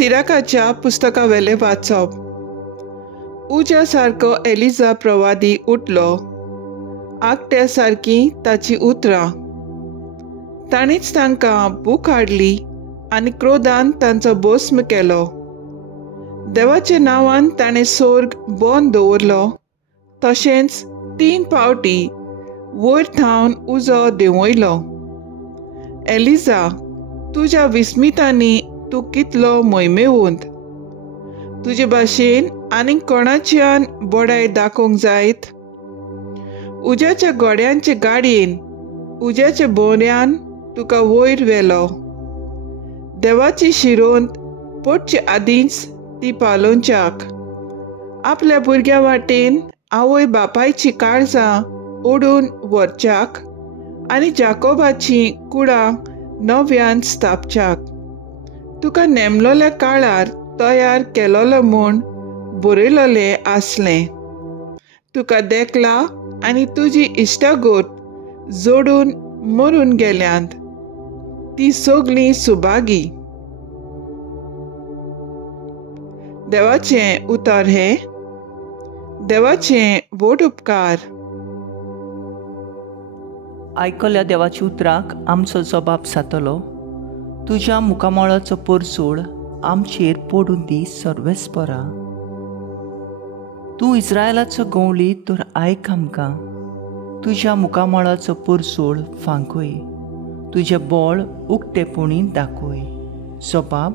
सिराकाच्या पुस्तका वेले वाचप. उज्या सारको एलिजा प्रवादी उठलो. आकट्या सारकी ताची उतरां. ताणीच तांकां भूक हाडली आनी क्रोधान तांचो भस्म केलो. देवाचे नांवान ताणें सोर्ग बंद दवरलो. तशेंच 3 फावटी वयर थावन उजो देंवयलो. एलिजा, तुज्या विस्मितांनी तूं कितलो मोहिमेवंत. तुजे भाशेन आनीक कोणाच्यान बोडाय दाखोवंक जायत. उज्याच्या गोड्यांचे गाडयेन उज्याच्या बोऱ्यान तुका वयर व्हेलो. देवाची शिरोंत पडचे आदींच ती पालोवच्याक. आपल्या भुरग्या वाटेन आवय बापायची काळजां ओडून व्हरच्याक आनी जाकोबाची कुळां नव्यान स्थापच्याक. तुका नेमलोल्या काळार तयार केलोलो म्हूण बरयलोलें आसलें. तुका देखला आनी तुजी इश्टागोत जोडून मरून गेल्यांत. ती सगळीं सुभागी. देवाचें उतर हे. देवाचें व्हड उपकार. आयकल्या देवाच्या उतराक आमचो जबाब जातलो. तुज्या मुखामळाचो परसूळ आमचेर पडून दी सर्वेस्परा. तूं इस्रायलाचो गवळी तर आयक आमकां. तुज्या मुखामळाचो परसूळ फांकय. तुजें बळ उक्तेपणी दाखय. जबाब,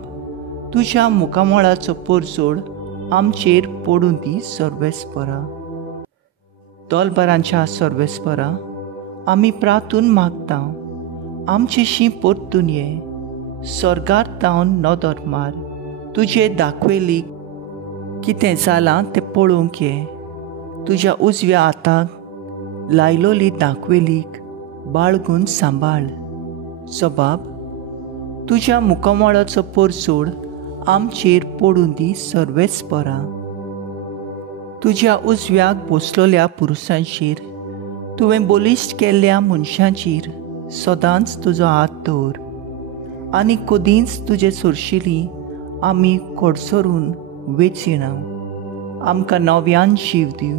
तुज्या मुखामळाचो परसूळ आमचेर पडून दी सर्वेस्परा. तोलबारांच्या सर्वेस्परा, आमी प्रार्थून मागता. आमचेशी परतून ये. स्वर्गार तावन नदर मार. तुजे दाखयली कितें जालां तें पळोवंक ये. तुज्या उजव्या हाताक लायलोली दाखयलीक बाळगून सांबाळ. जबाब, तुज्या मुखामळाचो परसूळ आमचेर पडून दी सर्वेस्परा. तुज्या उजव्याक बसलोल्या पुरुशांचेर, तुवें बलिश्ट केल्ल्या मनशांचेर सदांच तुजो हात दवर. आनी कदींच तुजे सुरशिली आमी कोडसरून वेचिना. आमकां नव्यान जीव दिव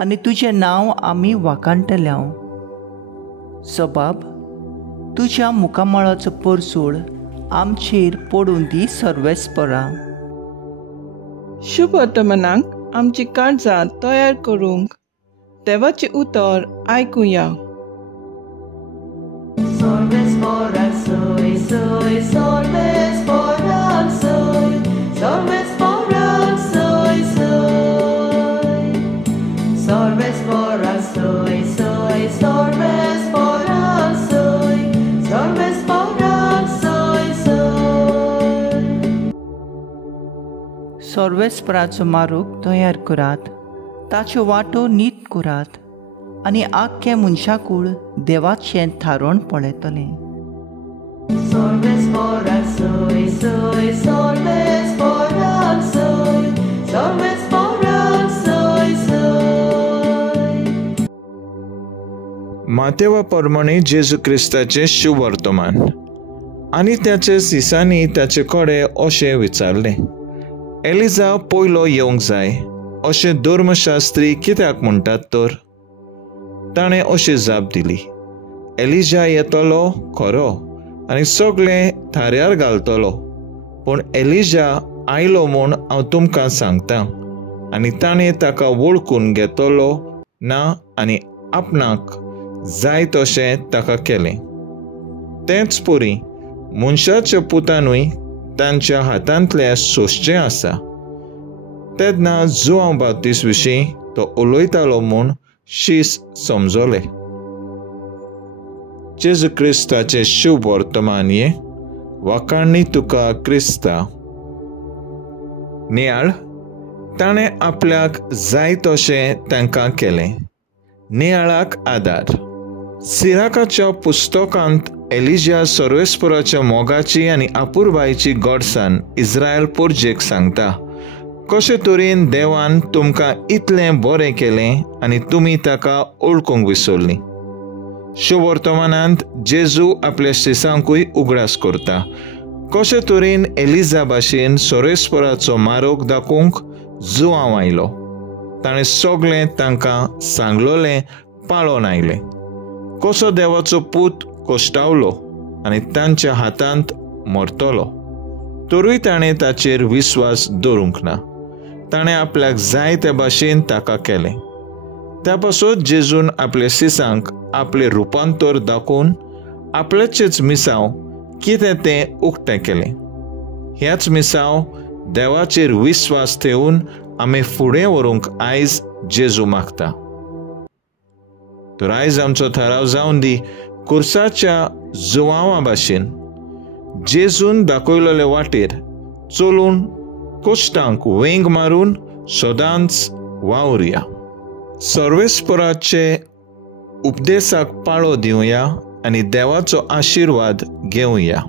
आनी तुजें नांव आमी वाखाणटल्या. जबाब, तुज्या मुखामळाचो परसूळ आमचेर पडून दी सर्वेस्परा. शुभ वर्तमानाक आमची काळजां तयार करूंक देवाचें उतर आयकुया. Sorvespora soy, soy, sorvespora soy, sorvespora soy, soy. Sorvespora soy, soy, sorvespora soy, sorvespora soy, soy. सर्वेस्पराचो मारूक तयार करात. ताच्यो वाटो नीट करात आनी आख्खे मनशाकूळ देवाचें थारोन पळयतलें. Sorvespora soy, soy, sorvespora soy, sorvespora soy, soy. मातेवा परमणे जेजू क्रिस्ताचे शुभ वर्तमान. आनी त्याचे सिसांनी ताचे कडे अशें विचारलें, एलिजा पयलो येवंक जाय अशें धर्मशास्त्री कित्याक म्हणटात तर? ताणें अशी जाप दिली, एलिजा येतलो खरो आनी सगळें थाऱ्यार घालतलो. पूण एलिजा आयलो म्हूण हांव तुमकां सांगतां. आनी ताणें ताका वळखून घेतलो ना आनी आपणाक जाय तशें ताका केलें. तेंच परी मनशाच्या पुतानूय तांच्या हातांतलें सोंसचें आसा. तेन्ना जो हांव बाप्तीस विशीं तो उलयतालो म्हूण शीस समजलें. जेजू क्रिस्ताचे शुभ वर्तमान ये. वाखाणणी तुका क्रिस्ता. नियाळ, ताणें आपल्याक जाय तशें तांकां केलें. नियाळाक आदार. सिराकाच्या पुस्तकांत एलिजा सर्वेस्पराच्या मोगाची आनी आपुरबायेची घडसाण इस्रायल पुर्जेक सांगता. कशे तरेन देवान तुमकां इतलें बरें केलें आनी तुमी ताका ओळखूंक विसरलीं. शुभ वर्तमानांत जेजू आपल्या शिसांकूय उगडास करता. कशे तरेन एलिजा भाशेन सोरेस्पराचो मारोग दाखोवंक जुआंव आयलो. ताणें सगळें तांकां सांगलोलें पाळोन आयलें. कसो देवाचो पूत कोश्टावलो आनी तांच्या हातांत मरतलो, तरूय ताणें ताचेर विस्वास दवरूंक ना. ताणें आपल्याक जाय ते भाशेन ताका केलें. त्या पासून जेजून आपल्या सिसांक आपलें रुपांतर दाखोवन आपल्याचेच मिसांव कितें तें उक्तें केलें. ह्याच मिसांव देवाचेर विस्वास ठेवून आमी फुडें व्हरूंक आयज जेजू मागता. तर आयज आमचो थाराव जावन दी कुर्साच्या जुआंवा भाशेन जेजून दाखयलेले वाटेर चलून कोश्टांक वेंग मारून सदांच वावुरया. सर्वेस्पराचे उपदेशाक पाळो दिवया आनी देवाचो आशिर्वाद घेवया.